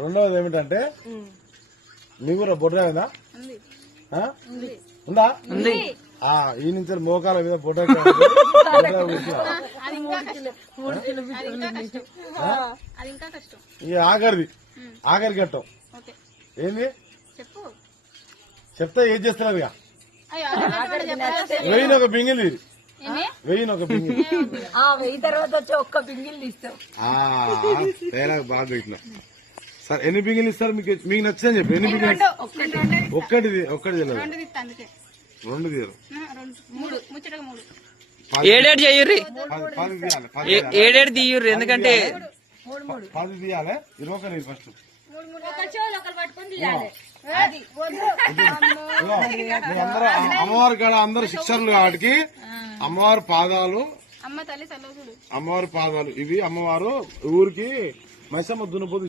రెండవది ఏమిటంటే మీ ఊర బొడ్రాయిందా ఉందా ఈ నుంచి మోకాల మీద బొడ్డ ఈ ఆఖరి కట్టం ఏంది చెప్తే ఏం చేస్తున్నారు ఇక 1000 ఒక బింగిల్ 1000 ఒక బింగిల్ 1000 తర్వాత వచ్చి ఒక్క బింగిల్ ఇస్తాం బాగా ఇట్లా సార్ ఎన్ని బింగిల్ ఇస్తారు మీకు నచ్చిందని చెప్పి ఎన్ని బింగిల్ ఒక్కటి తెలియదు 2 తీయరు 7 చెయ్యర్రి 7 తీయర్రి ఎందుకంటే 10 తీయాలి 21 ఫస్ట్ అమ్మవారి కాడ అందరు శిక్షణలు కాబట్టి అమ్మవారి పాదాలు ఇవి అమ్మవారు ఊరికి మైసమ్మ దున్నపోతు